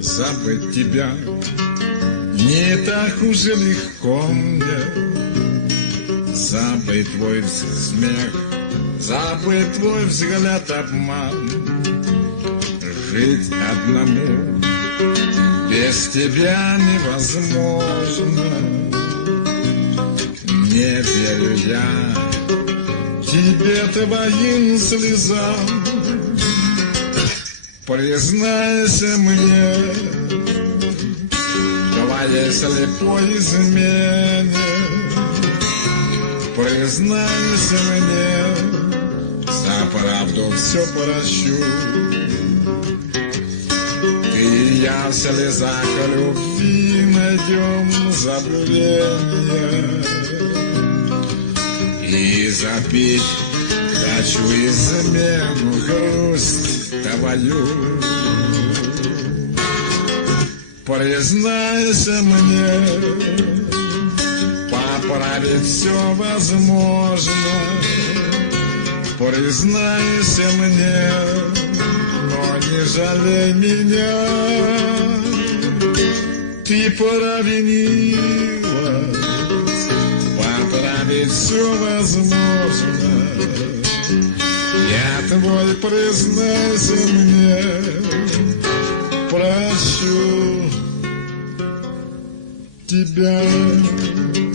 Забыть тебя не так уже легко мне. Забыть твой смех, забыть твой взгляд, обман. Жить одному без тебя невозможно. Не верю я тебе, твоим слезам. Признайся мне твоей слепой измене. Признайся мне, за правду все прощу. Ты и я в слезах любви найдем забвение. И запить хочу измену, грусть твою. Признайся мне, поправить все возможно. Признайся мне, но не жалей меня. Ты провинилась, поправить все возможно. Я твой, признайся мне, прощу тебя.